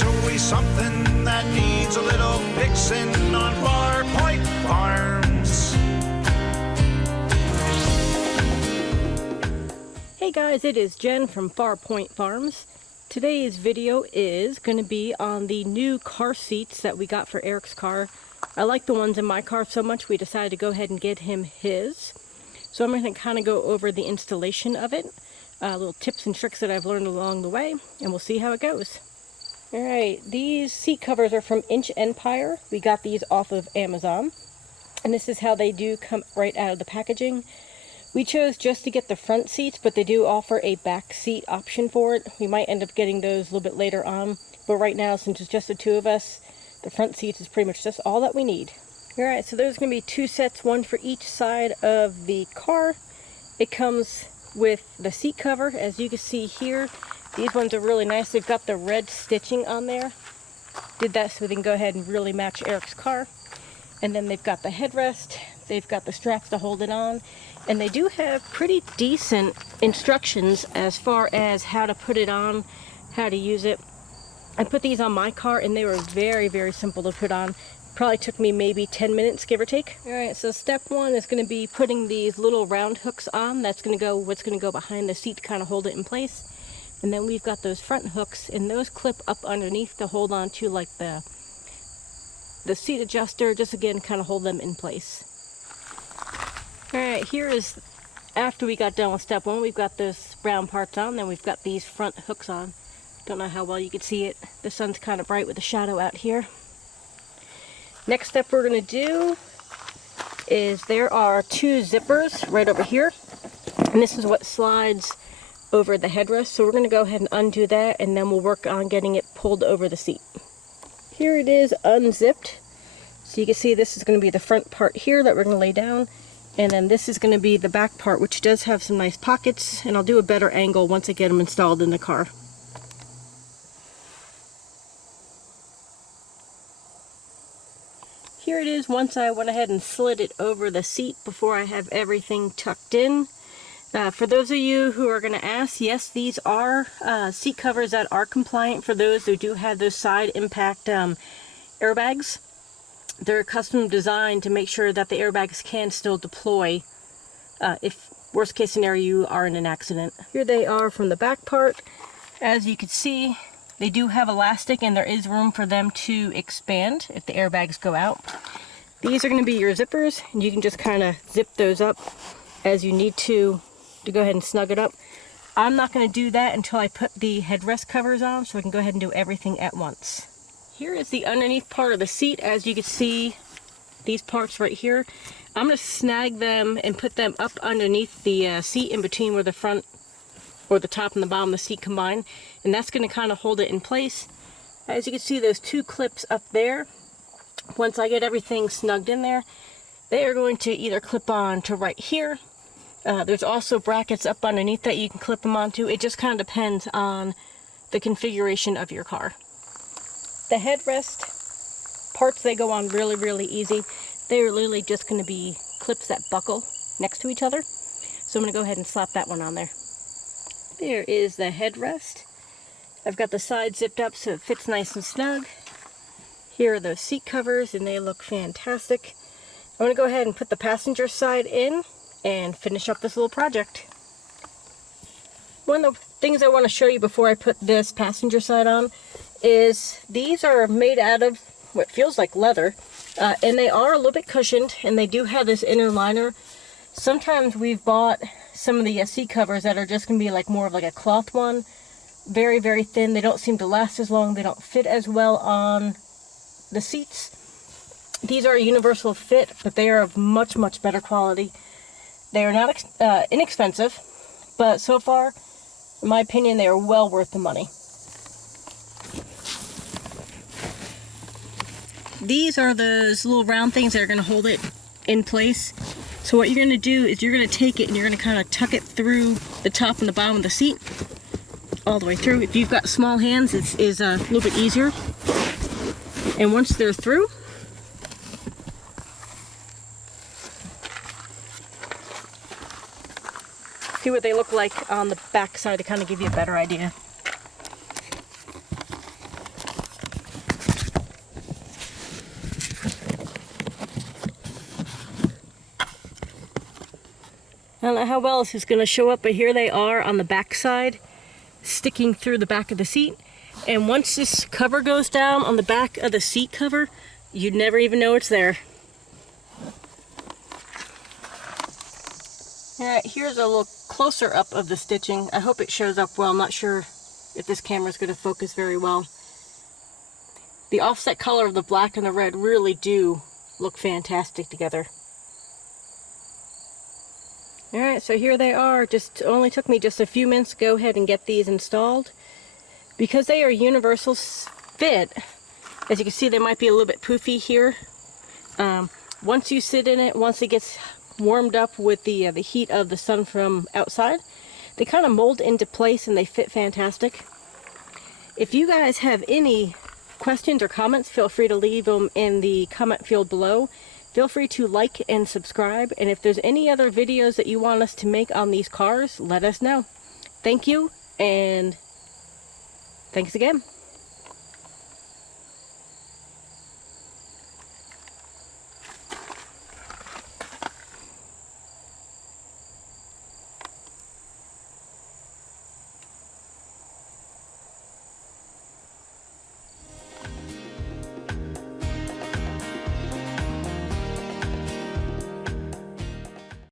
There's always something that needs a little fixing on Farpoint Farms. Hey guys, it is Jen from Farpoint Farms. Today's video is going to be on the new car seats that we got for Eric's car. I like the ones in my car so much we decided to go ahead and get him his. So I'm going to kind of go over the installation of it, little tips and tricks that I've learned along the way, and we'll see how it goes. Alright, these seat covers are from Inch Empire. We got these off of Amazon, and this is how they do come right out of the packaging. We chose just to get the front seats, but they do offer a back seat option for it. We might end up getting those a little bit later on, but right now, since it's just the two of us, the front seats is pretty much just all that we need. Alright, so there's going to be two sets, one for each side of the car. It comes with the seat cover, as you can see here. These ones are really nice. They've got the red stitching on there. Did that so we can go ahead and really match Eric's car. And then they've got the headrest. They've got the straps to hold it on. And they do have pretty decent instructions as far as how to put it on, how to use it. I put these on my car and they were very, very simple to put on. Probably took me maybe 10 minutes, give or take. Alright, so step one is going to be putting these little round hooks on. That's going to go, what's going to go behind the seat to kind of hold it in place. And then we've got those front hooks, and those clip up underneath to hold on to like the seat adjuster, just again kind of hold them in place. Alright, here is after we got done with step one. We've got those brown parts on, then we've got these front hooks on. Don't know how well you can see it. The sun's kind of bright with the shadow out here. Next step we're going to do is there are two zippers right over here, and this is what slides over the headrest. So we're going to go ahead and undo that, and then we'll work on getting it pulled over the seat. Here it is unzipped. So you can see this is going to be the front part here that we're going to lay down, and then this is going to be the back part, which does have some nice pockets, and I'll do a better angle once I get them installed in the car. Here it is once I went ahead and slid it over the seat before I have everything tucked in. For those of you who are going to ask, yes, these are seat covers that are compliant for those who do have those side impact airbags. They're custom designed to make sure that the airbags can still deploy if, worst case scenario, you are in an accident. Here they are from the back part. As you can see, they do have elastic, and there is room for them to expand if the airbags go out. These are going to be your zippers, and you can just kind of zip those up as you need to go ahead and snug it up. I'm not going to do that until I put the headrest covers on, so I can go ahead and do everything at once. Here is the underneath part of the seat. As you can see, these parts right here, I'm going to snag them and put them up underneath the seat, in between where the front or the top and the bottom of the seat combine, and that's going to kind of hold it in place. As you can see, those two clips up there, once I get everything snugged in there, they are going to either clip on to right here. There's also brackets up underneath that you can clip them onto. It just kind of depends on the configuration of your car. The headrest parts, they go on really, really easy. They're literally just going to be clips that buckle next to each other. So I'm going to go ahead and slap that one on there. There is the headrest. I've got the side zipped up so it fits nice and snug. Here are those seat covers, and they look fantastic. I'm going to go ahead and put the passenger side in and finish up this little project. One of the things I want to show you before I put this passenger side on is these are made out of what feels like leather, and they are a little bit cushioned, and they do have this inner liner. Sometimes we've bought some of the seat covers that are just going to be like more of like a cloth one. Very, very thin. They don't seem to last as long. They don't fit as well on the seats. These are a universal fit, but they are of much, much better quality. They are not inexpensive, but so far, in my opinion, they are well worth the money. These are those little round things that are going to hold it in place. So what you're going to do is you're going to take it and you're going to kind of tuck it through the top and the bottom of the seat, all the way through. If you've got small hands, it is a little bit easier. And once they're through, see what they look like on the back side to kind of give you a better idea. I don't know how well this is going to show up, but here they are on the back side, sticking through the back of the seat. And once this cover goes down on the back of the seat cover, you'd never even know it's there. Alright, here's a little closer up of the stitching. I hope it shows up well. I'm not sure if this camera is going to focus very well. The offset color of the black and the red really do look fantastic together. Alright, so here they are. Just only took me just a few minutes to go ahead and get these installed. Because they are universal fit, as you can see, they might be a little bit poofy here. Once you sit in it, once it gets warmed up with the heat of the sun from outside, they kind of mold into place and they fit fantastic. If you guys have any questions or comments, feel free to leave them in the comment field below. Feel free to like and subscribe, and if there's any other videos that you want us to make on these cars, let us know. Thank you, and thanks again.